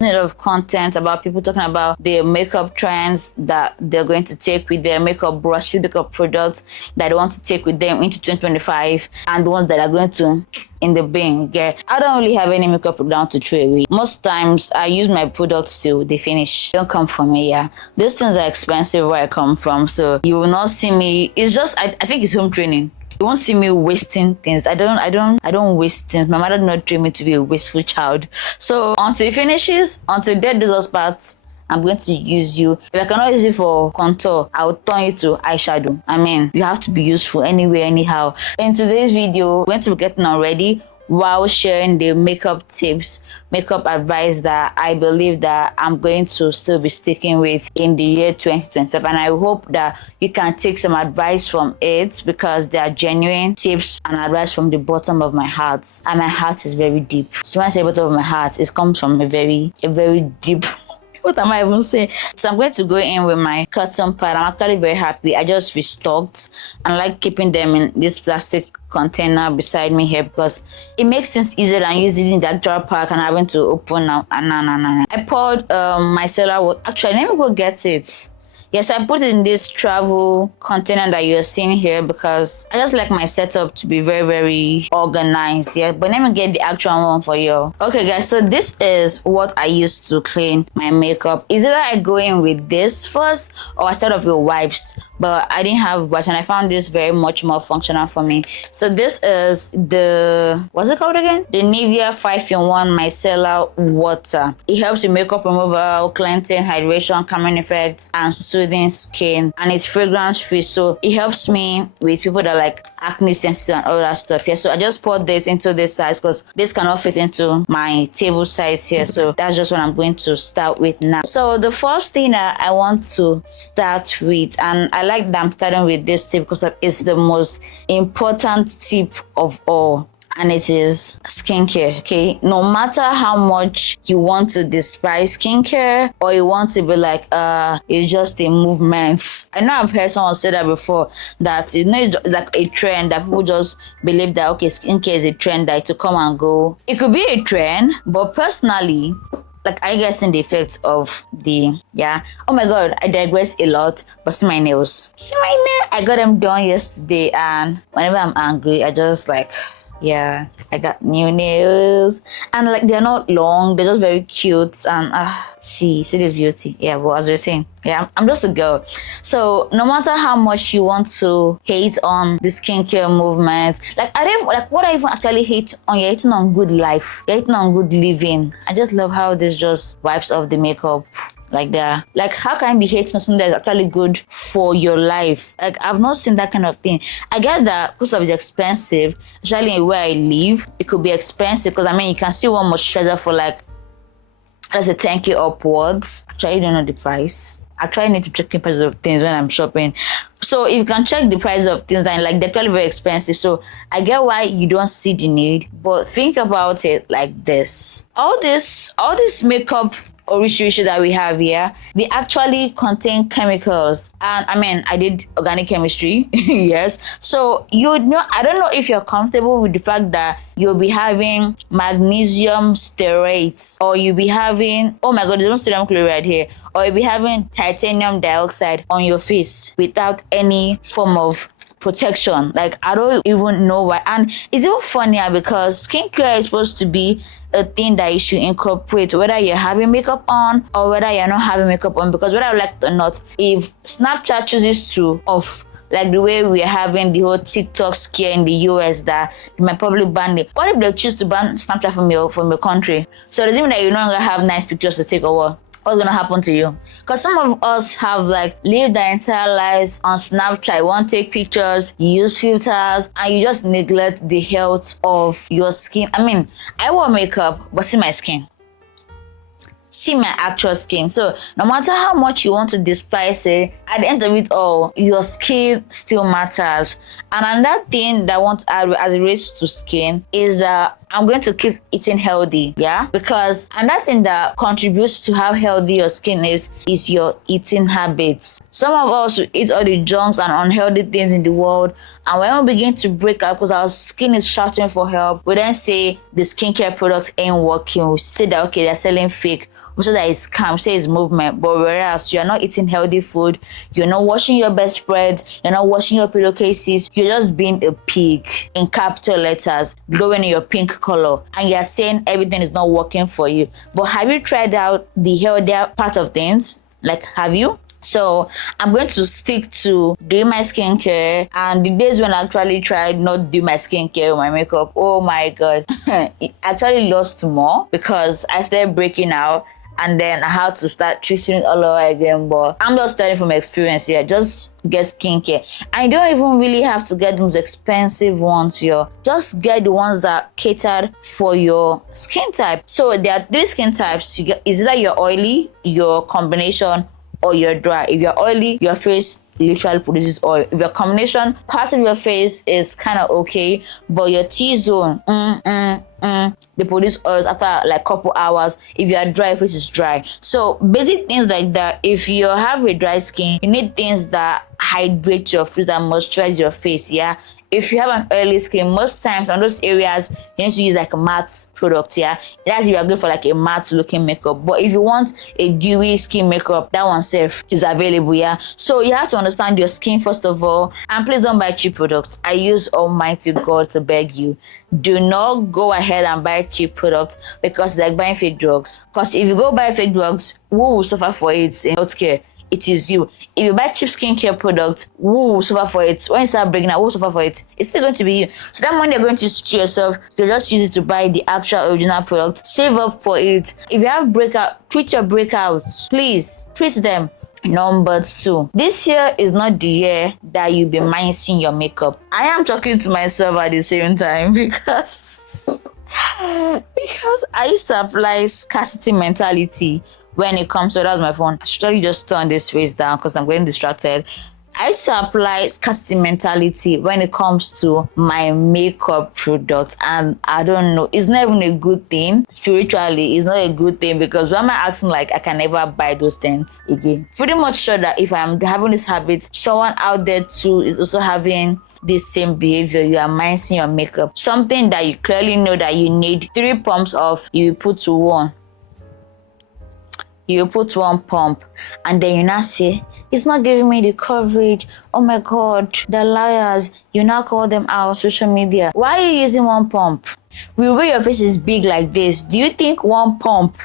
A lot of content about people talking about the makeup trends that they're going to take with their makeup brushes, makeup products that they want to take with them into 2025, and the ones that are going to in the bin. Yeah, I don't really have any makeup down to throw away. Most times I use my products till they finish. Don't come for me. Yeah, these things are expensive where I come from, so you will not see me. It's just I think it's home training. You won't see me wasting things. I don't waste things. My mother did not train me to be a wasteful child. So until it finishes, until dead do those parts, I'm going to use you. If I cannot use you for contour, I'll turn you to eyeshadow. I mean, you have to be useful anyway, anyhow. In today's video, we're going to be getting already while sharing the makeup tips, makeup advice that I believe that I'm going to still be sticking with in the year 2025. And I hope that you can take some advice from it, because they are genuine tips and advice from the bottom of my heart. And my heart is very deep. So when I say bottom of my heart, it comes from a very deep what am I even saying? So I'm going to go in with my cotton pad. I'm actually very happy. I just restocked and like keeping them in this plastic container beside me here, because it makes things easier than using in that jar pack and having to open now. I poured my micellar. Actually, let me go get it. Yes, I put it in this travel container that you're seeing here because I just like my setup to be very organized. Yeah, but let me get the actual one for you. Okay, guys, so this is what I use to clean my makeup. Is either I go in with this first or I start off with wipes, but I didn't have wipes and I found this very much more functional for me. So this is the, what's it called again? The Nivea 5-in-1 Micellar Water. It helps with makeup removal, cleansing, hydration, calming effects, and soothing skin, and it's fragrance free, so it helps me with people that like acne sensitive and all that stuff. Yeah, so I just poured this into this size because this cannot fit into my table size here, so that's just what I'm going to start with now. So the first thing that I want to start with, and I like that I'm starting with this tip because it's the most important tip of all, and it is skincare. Okay, no matter how much you want to despise skincare or you want to be like it's just a movement. I know I've heard someone say that before, that it's not like a trend, that people just believe that okay, skincare is a trend that to come and go. It could be a trend, but personally, like, I guess in the effects of the, yeah. Oh my God, I digress a lot, but see my nails. See my nails? I got them done yesterday, and whenever I'm angry, I just like, yeah, I got new nails, and like they're not long, they're just very cute, and see this beauty. Yeah, well, as we we're saying, yeah, I'm just a girl. So no matter how much you want to hate on the skincare movement, like what I even actually hate on, you're hating on good life, you're hating on good living. I just love how this just wipes off the makeup. Like that, like how can I be hating on something that's actually good for your life? Like I've not seen that kind of thing. I get that because of it's expensive, especially where I live. It could be expensive because I mean you can see one moisturizer for like let's say 10K upwards. Actually, I don't know the price. I try need to check the price of things when I'm shopping. So if you can check the price of things and like they're actually very expensive. So I get why you don't see the need, but think about it like this. All this makeup or issue that we have here, they actually contain chemicals. And I mean, I did organic chemistry, yes. So you know, I don't know if you're comfortable with the fact that you'll be having magnesium stearates, or you'll be having, oh my God, there's no sodium chloride here, or you'll be having titanium dioxide on your face without any form of protection. Like I don't even know why. And it's even funnier because skincare is supposed to be a thing that you should incorporate whether you're having makeup on or whether you're not having makeup on, because whether I like it or not, if Snapchat chooses to off, like the way we're having the whole TikTok scare in the US that they might probably ban it. What if they choose to ban Snapchat from your country? So does it mean that you no longer have nice pictures to take over? What's gonna happen to you? Because some of us have like lived their entire lives on Snapchat. You want to take pictures, you use filters, and you just neglect the health of your skin. I mean, I wear makeup, but see my skin. See my actual skin. So no matter how much you want to despise it, at the end of it all, your skin still matters. And another thing that I want to add as it relates to skin is that I'm going to keep eating healthy, yeah? Because another thing that contributes to how healthy your skin is your eating habits. Some of us eat all the junks and unhealthy things in the world, and when we begin to break out because our skin is shouting for help, we then say the skincare product ain't working. We say that, okay, they're selling fake, so that it's calm, say it's movement. But whereas you're not eating healthy food, you're not washing your bedspread, you're not washing your pillowcases, you're just being a pig in capital letters, glowing in your pink color, and you're saying everything is not working for you. But have you tried out the healthier part of things? Like, have you? So I'm going to stick to doing my skincare, and the days when I actually tried not do my skincare or my makeup, oh my god, it actually lost more because I started breaking out, and then I had to start treating it all over again. But I'm just telling from experience here, just get skincare. And you don't even really have to get the most expensive ones here. Just get the ones that catered for your skin type. So there are 3 skin types. Is either you're oily, your combination, or you're dry. If you're oily, your face literally produces oil. If your combination, part of your face is kind of okay, but your T-zone, they produce oils after like couple hours. If you are dry, your face is dry. So basic things like that. If you have a dry skin, you need things that hydrate your face, that moisturize your face. Yeah. If you have an oily skin, most times on those areas, you need to use like a matte product, yeah? That's if you are good for like a matte looking makeup. But if you want a dewy skin makeup, that one safe is available, yeah? So you have to understand your skin first of all, and please don't buy cheap products. I use Almighty God to beg you. Do not go ahead and buy cheap products, because it's like buying fake drugs. Because if you go buy fake drugs, who will suffer for it in healthcare? It is you. If you buy cheap skincare products, who will suffer for it? When you start breaking out, who will suffer for it? It's still going to be you. So that money you're going to screw yourself, you just use it to buy the actual original product. Save up for it. If you have breakout, treat your breakouts. Please, treat them. Number 2, this year is not the year that you'll be mincing your makeup. I am talking to myself at the same time because I used to apply scarcity mentality when it comes to, that's my phone. I should really just turn this face down because I'm getting distracted. I used to apply scarcity mentality when it comes to my makeup product, and I don't know, it's not even a good thing. Spiritually, it's not a good thing, because why am I acting like I can never buy those things again? Pretty much sure that if I'm having this habit, someone out there too is also having this same behavior. You are mincing your makeup. Something that you clearly know that you need 3 pumps of, you put to 1. You put 1 pump, and then you now say, it's not giving me the coverage. Oh my god, the liars. You now call them out on social media. Why are you using 1 pump? With the way your face is big like this, do you think 1 pump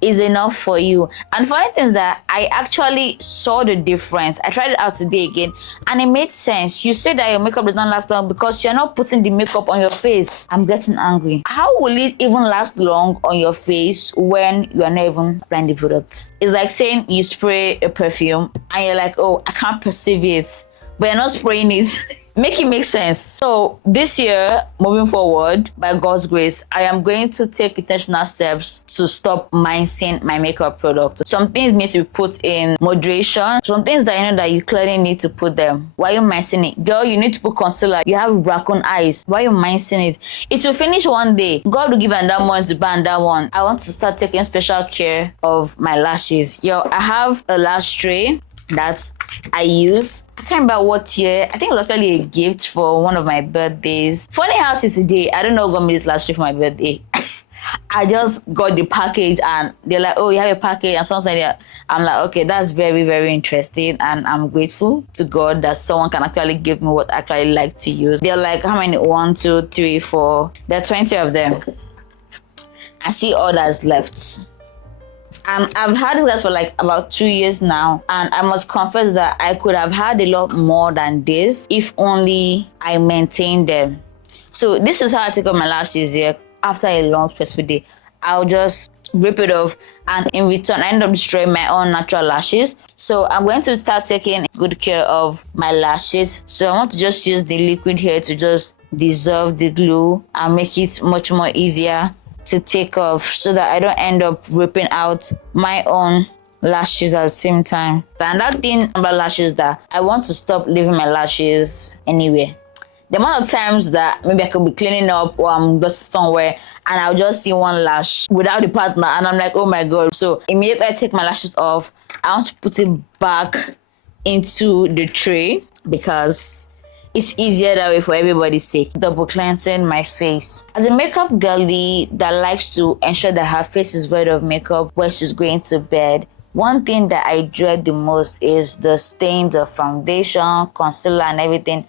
is enough for you? And funny thing is that I actually saw the difference. I tried it out today again, and it made sense. You said that your makeup does not last long because you're not putting the makeup on your face. I'm getting angry. How will it even last long on your face when you are not even applying the product? It's like saying you spray a perfume and you're like, oh, I can't perceive it, but you're not spraying it. Make it make sense. So this year, moving forward, by God's grace, I am going to take intentional steps to stop mincing my makeup product. Some things need to be put in moderation. Some things that you know that you clearly need to put them. Why are you mincing it? Girl, you need to put concealer. You have raccoon eyes. Why are you mincing it? It will finish one day. God will give another one to ban that one. I want to start taking special care of my lashes. Yo, I have a lash tray that I use. I can't remember what year. I think it was actually a gift for one of my birthdays. Funny how it is today, I don't know who got me this last year for my birthday. I just got the package and they're like, oh, you have a package and something like that. I'm like, okay, that's very, very interesting, and I'm grateful to God that someone can actually give me what I actually like to use. They're like, how many? 1, 2, 3, 4. There are 20 of them. I see all that's left. And I've had these guys for like about 2 years now, and I must confess that I could have had a lot more than this if only I maintained them. So this is how I take off my lashes here after a long stressful day. I'll just rip it off, and in return I end up destroying my own natural lashes. So I'm going to start taking good care of my lashes. So I want to just use the liquid here to just dissolve the glue and make it much more easier to take off, so that I don't end up ripping out my own lashes at the same time. And that thing about lashes, that I want to stop leaving my lashes anywhere. The amount of times that maybe I could be cleaning up or I'm just somewhere and I'll just see one lash without the partner, and I'm like, oh my god. So immediately I take my lashes off, I want to put it back into the tray, because it's easier that way for everybody's sake. Double cleansing my face. As a makeup girly that likes to ensure that her face is void of makeup when she's going to bed, one thing that I dread the most is the stains of foundation, concealer, and everything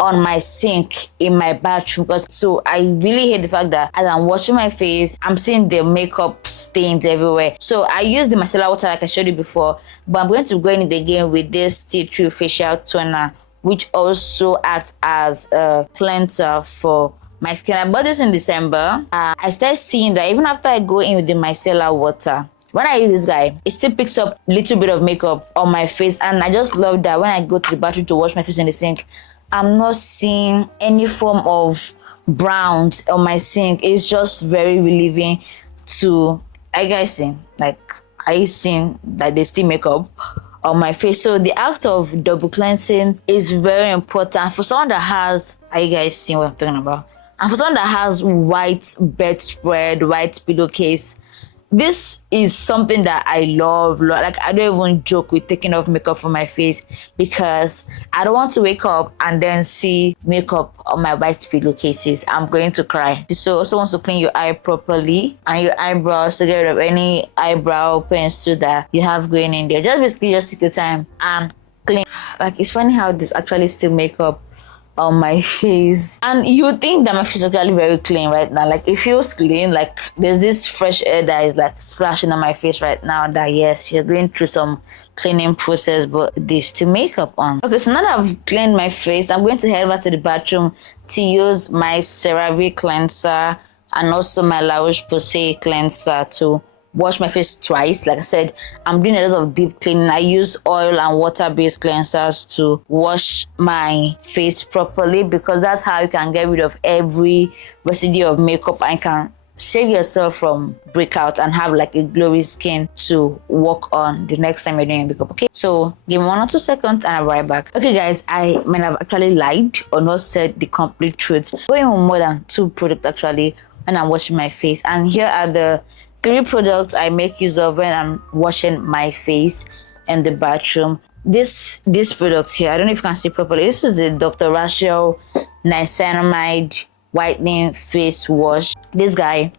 on my sink in my bathroom. So I really hate the fact that as I'm washing my face, I'm seeing the makeup stains everywhere. So I use the micellar water like I showed you before, but I'm going to go in it again with this tea tree facial toner, which also acts as a cleanser for my skin. I bought this in December. I started seeing that even after I go in with the micellar water, when I use this guy, it still picks up a little bit of makeup on my face. And I just love that when I go to the bathroom to wash my face in the sink, I'm not seeing any form of browns on my sink. It's just very relieving to, I seen that they still makeup on my face. So the act of double cleansing is very important for someone that has, are you guys seeing what I'm talking about? And for someone that has white bedspread, white pillowcase, this is something that I love. Like, I don't even joke with taking off makeup from my face because I don't want to wake up and then see makeup on my white pillowcases. I'm going to cry. So also want to clean your eye properly and your eyebrows to get rid of any eyebrow pencil that you have going in there. Just take the time and clean. Like, it's funny how this actually still makeup on my face, and you think that my face is actually very clean right now. Like, it feels clean. Like, there's this fresh air that is like splashing on my face right now, that yes, you're going through some cleaning process, but there's still makeup on. Okay, so now that I've cleaned my face, I'm going to head over to the bathroom to use my CeraVe cleanser and also my La Roche-Posay cleanser to wash my face twice. Like I said, I'm doing a lot of deep cleaning. I use oil and water-based cleansers to wash my face properly because that's how you can get rid of every residue of makeup and can save yourself from breakout and have like a glowy skin to work on the next time you're doing makeup. Okay, so give me 1 or 2 seconds and I'll be right back. Okay guys, I might have actually lied or not said the complete truth. Going on more than 2 products actually when I'm washing my face, and here are the 3 products I make use of when I'm washing my face in the bathroom. This product here, I don't know if you can see properly. This is the Dr. Rachel Niacinamide Whitening Face Wash. This guy,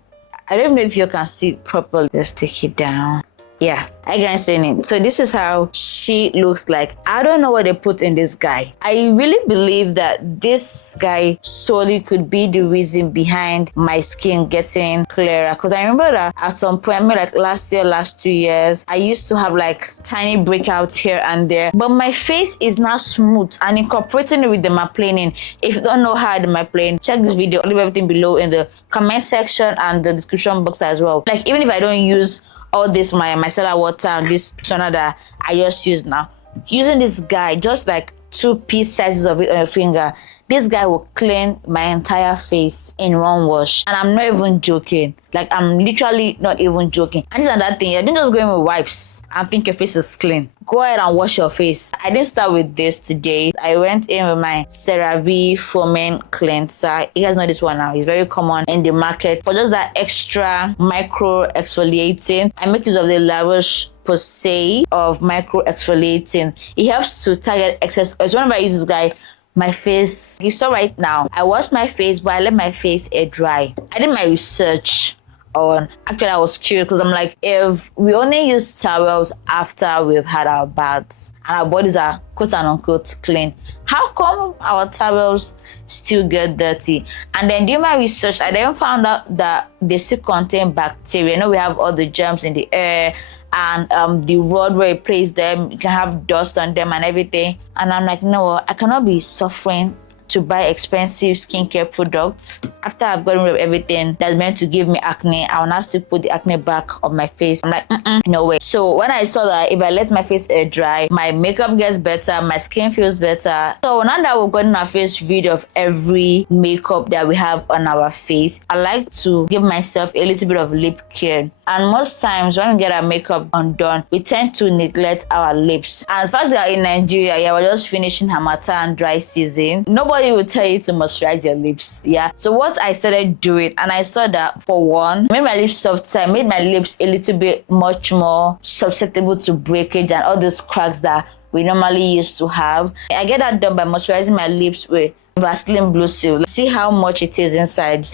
I don't know if you can see it properly. Let's take it down. Yeah, I can see it. So this is how she looks like. I don't know what they put in this guy. I really believe that this guy solely could be the reason behind my skin getting clearer. Because I remember that at some point, maybe like last 2 years, I used to have like tiny breakouts here and there. But my face is now smooth and incorporating it with the dermaplaning. If you don't know how I dermaplane, check this video. I'll leave everything below in the comment section and the description box as well. Like, even if I don't use all this my micellar water and this toner that I just use now, using this guy, just like 2 piece sizes of it on your finger, this guy will clean my entire face in 1 wash. And I'm not even joking. Like, I'm literally not even joking. And this is another thing, you don't just go in with wipes and think your face is clean. Go ahead and wash your face. I didn't start with this today. I went in with my CeraVe foaming cleanser. You guys know this one now. It's very common in the market. For just that extra micro exfoliating, I make use of the La Roche-Posay of micro exfoliating. It helps to target excess oil. So whenever I use this guy, my face, you saw right now, I washed my face, but I let my face air dry. I did my research on, actually I was curious because I'm like, if we only use towels after we've had our baths and our bodies are quote and unquote clean, how come our towels still get dirty? And then doing my research, I then found out that they still contain bacteria. You know, we have all the germs in the air, and the rod where you place them, you can have dust on them and everything. And I'm like, no, I cannot be suffering to buy expensive skincare products after I've gotten rid of everything that's meant to give me acne. I will now still put the acne back on my face. I'm like, no way. So when I saw that if I let my face air dry, my makeup gets better, my skin feels better. So now that we've gotten our face rid of every makeup that we have on our face, I like to give myself a little bit of lip care. And most times when we get our makeup undone, we tend to neglect our lips. And the fact that in Nigeria, yeah, we're just finishing Harmattan dry season, nobody will tell you to moisturize your lips. Yeah. So what I started doing, and I saw that for one, made my lips softer, made my lips a little bit much more susceptible to breakage and all those cracks that we normally used to have. I get that done by moisturizing my lips with Vaseline Blue Seal. See how much it is inside.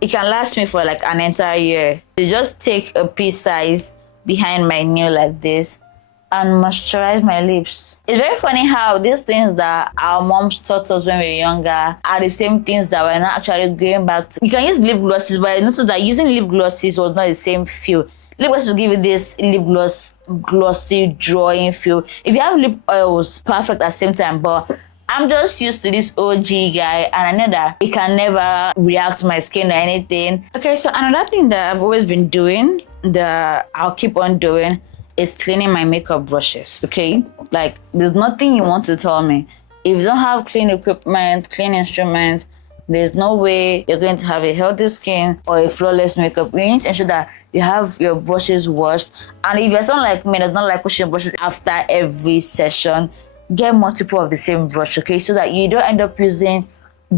It can last me for like an entire year. You just take a pea size behind my nail like this and moisturize my lips. It's very funny how these things that our moms taught us when we were younger are the same things that we're not actually going back to. You can use lip glosses, but I noticed that using lip glosses was not the same feel. Lip gloss will give you this lip gloss, glossy, drawing feel. If you have lip oils, perfect at the same time, but I'm just used to this OG guy, and I know that it can never react to my skin or anything. Okay, so another thing that I've always been doing, that I'll keep on doing, is cleaning my makeup brushes. Okay, like there's nothing you want to tell me. If you don't have clean equipment, clean instruments, there's no way you're going to have a healthy skin or a flawless makeup. You need to ensure that you have your brushes washed. And if you're someone like me that does not like washing brushes after every session, get multiple of the same brush, okay, so that you don't end up using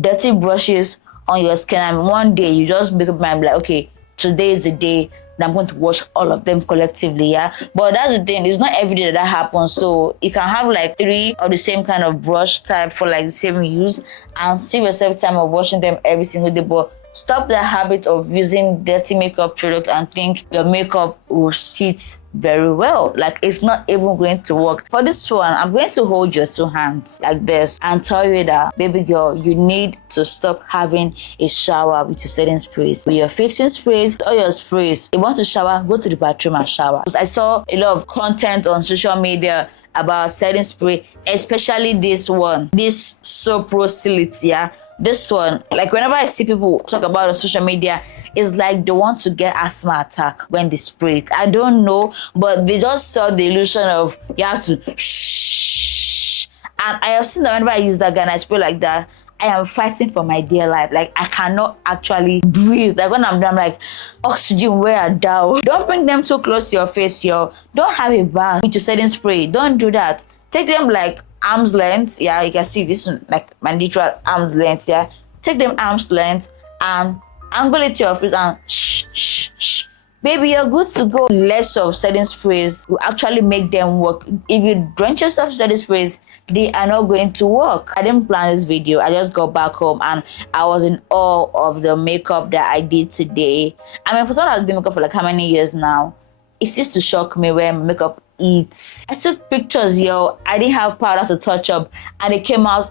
dirty brushes on your skin, and one day you just make up your mind like, okay, today is the day that I'm going to wash all of them collectively, yeah. But that's the thing, it's not every day that happens. So you can have like 3 of the same kind of brush type for like the same use and save yourself time of washing them every single day. But stop the habit of using dirty makeup product and think your makeup will sit very well. Like, it's not even going to work. For this one, I'm going to hold your 2 hands like this and tell you that, baby girl, you need to stop having a shower with your setting sprays, with your fixing sprays, all your sprays. If you want to shower, go to the bathroom and shower. Because I saw a lot of content on social media about setting spray, especially this one, this So Pro Sility, yeah. This one, like whenever I see people talk about it on social media, it's like they want to get asthma attack when they spray it. I don't know, but they just sell the illusion of you have to shh. And I have seen that whenever I use that gun, I spray like that, I am fighting for my dear life. Like, I cannot actually breathe. Like when I'm done, I'm like, oxygen, where are thou? Don't bring them too close to your face, yo. Don't have a bath with your setting spray. Don't do that. Take them like arm's length, yeah. You can see this one, like my literal arm's length, yeah. Take them arm's length and angle it to your face and shh, shh, shh. Baby, you're good to go. Less of setting sprays will actually make them work. If you drench yourself with setting sprays, they are not going to work. I didn't plan this video. I just got back home and I was in awe of the makeup that I did today. I mean, for someone that's been makeup for like how many years now, it used to shock me when makeup eats. I took pictures, yo. I didn't have powder to touch up and it came out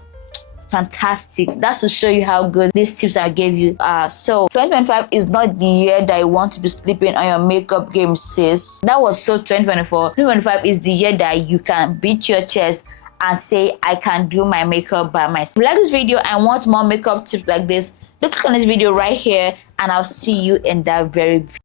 fantastic. That's to show you how good these tips I gave you are. So 2025 is not the year that you want to be sleeping on your makeup game, sis. That was so 2024. 2025 is the year that you can beat your chest and say, I can do my makeup by myself. If you like this video and want more makeup tips like this, click on this video right here and I'll see you in that very video.